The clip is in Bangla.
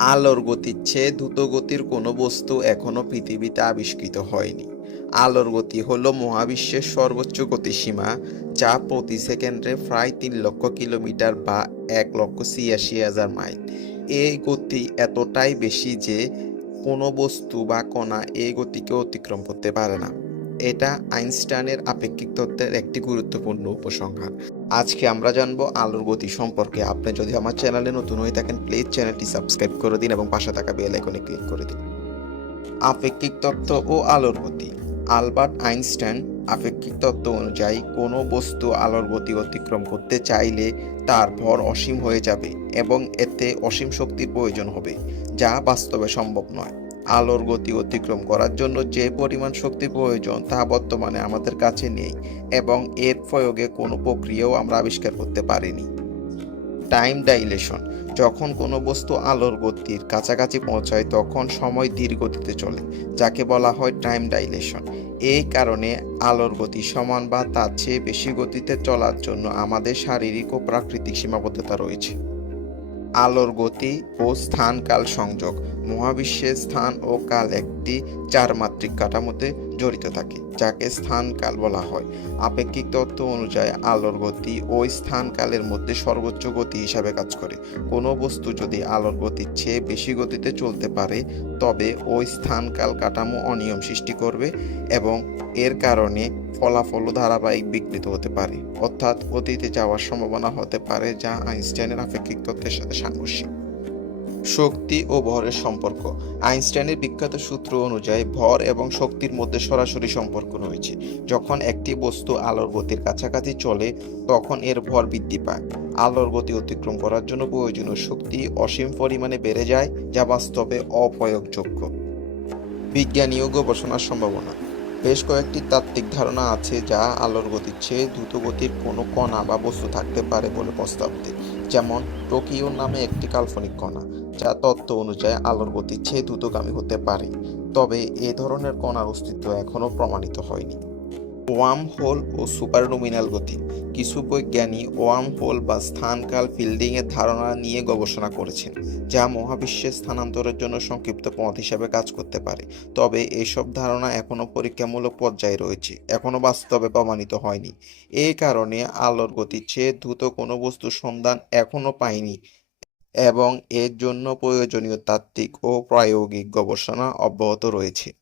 আলোর গতির চেয়ে দ্রুত গতির কোনো বস্তু এখনো পৃথিবীতে আবিষ্কৃত হয়নি। আলোর গতি হলো মহাবিশ্বের সর্বোচ্চ গতিসীমা, যা প্রতি সেকেন্ডে প্রায় 3 লক্ষ কিলোমিটার বা 1,86,000 মাইল। এই গতি এতটাই বেশি যে কোনো বস্তু বা কণা এই গতিকে অতিক্রম করতে পারে না। এটা আইনস্টাইনের আপেক্ষিক তত্ত্বের একটি গুরুত্বপূর্ণ উপসংহার। আজকে আমরা জানবো আলোর গতি সম্পর্কে। আপনি যদি আমার চ্যানেলে নতুন হয়ে থাকেন, প্লিজ চ্যানেলটি সাবস্ক্রাইব করে দিন এবং পাশে থাকা বেল আইকনে ক্লিক করে দিন। আপেক্ষিক তত্ত্ব ও আলোর গতি। আলবার্ট আইনস্টাইন আপেক্ষিক তত্ত্ব অনুযায়ী কোনো বস্তু আলোর গতি অতিক্রম করতে চাইলে তার ভর অসীম হয়ে যাবে এবং এতে অসীম শক্তির প্রয়োজন হবে, যা বাস্তবে সম্ভব নয়। আলোর গতি অতিক্রম করার জন্য যে পরিমাণ শক্তির প্রয়োজন তা বর্তমানে আমাদের কাছে নেই এবং এর প্রয়োগে কোনো প্রক্রিয়াও আমরা আবিষ্কার করতে পারিনি। Time dilation. যখন কোনো বস্তু আলোর গতির কাছাকাছি পৌঁছায় তখন সময় ধীর গতিতে চলে, যাকে বলা হয় টাইম ডাইলেশন। এই কারণে আলোর গতি সমান বা তার চেয়ে বেশি গতিতে চলার জন্য আমাদের শারীরিক ও প্রাকৃতিক সীমাবদ্ধতা রয়েছে। আলোর গতি ও স্থান-কাল সংযোগ। মহাবিশ্বে স্থান ও কাল একটি চারমাত্রিক কাঠামোতে জড়িত থাকে, যাকে স্থান-কাল বলা হয়। আপেক্ষিক তত্ত্ব অনুযায়ী আলোর গতি ওই স্থান-কালের মধ্যে সর্বোচ্চ গতি হিসাবে কাজ করে। কোনো বস্তু যদি আলোর গতির চেয়ে বেশি গতিতে চলতে পারে, তবে ওই স্থান-কাল কাঠামো অনিয়ম সৃষ্টি করবে এবং এর কারণে ফলাফলও ধারাবাহিক বিকৃত হতে পারে, অর্থাৎ অতীতে যাওয়ার সম্ভাবনা হতে পারে, যা আইনস্টাইনের আপেক্ষিক তত্ত্বের সাথে সাংঘর্ষিক। শক্তি ও ভরের সম্পর্ক। আইনস্টাইনের বিখ্যাত সূত্র অনুযায়ী ভর এবং শক্তির মধ্যে সরাসরি সম্পর্ক রয়েছে। যখন একটি বস্তু আলোর গতির কাছাকাছি চলে তখন এর ভর বৃদ্ধি পায়। আলোর গতি অতিক্রম করার জন্য প্রয়োজনীয় শক্তি অসীম পরিমাণে বেড়ে যায়, যা বাস্তবে অপ্রয়োগযোগ্য। বিজ্ঞানী ও গবেষণার সম্ভাবনা। বেশ কয়েকটি তাত্ত্বিক ধারণা আছে যা আলোর গতির চেয়ে দ্রুত গতির কোনো কণা বা বস্তু থাকতে পারে বলে প্রস্তাব দেয়। যেমন টোকিও নামে একটি কাল্পনিক কণা, যা তত্ত্ব অনুযায়ী আলোর গতির চেয়ে দ্রুতগামী হতে পারে। তবে এ ধরনের কণার অস্তিত্ব এখনও প্রমাণিত হয়নি। ওয়ার্ম হোল ও সুপারলুমিনাল গতি। কিছু বৈজ্ঞানিক ওয়ার্ম হোল বা স্থান-কাল ফিল্ডিং এর ধারণা নিয়ে গবেষণা করেছেন, যা মহাবিশ্বে স্থানান্তরের জন্য সংক্ষিপ্ত পথ হিসাবে কাজ করতে পারে। তবে এসব ধারণা এখনও পরীক্ষামূলক পর্যায়ে রয়েছে, এখনও বাস্তবে প্রমাণিত হয়নি। এই কারণে আলোর গতির চেয়ে দ্রুত কোনো বস্তুর সন্ধান এখনও পায়নি এবং এর জন্য প্রয়োজনীয় তাত্ত্বিক ও প্রায়োগিক গবেষণা অব্যাহত রয়েছে।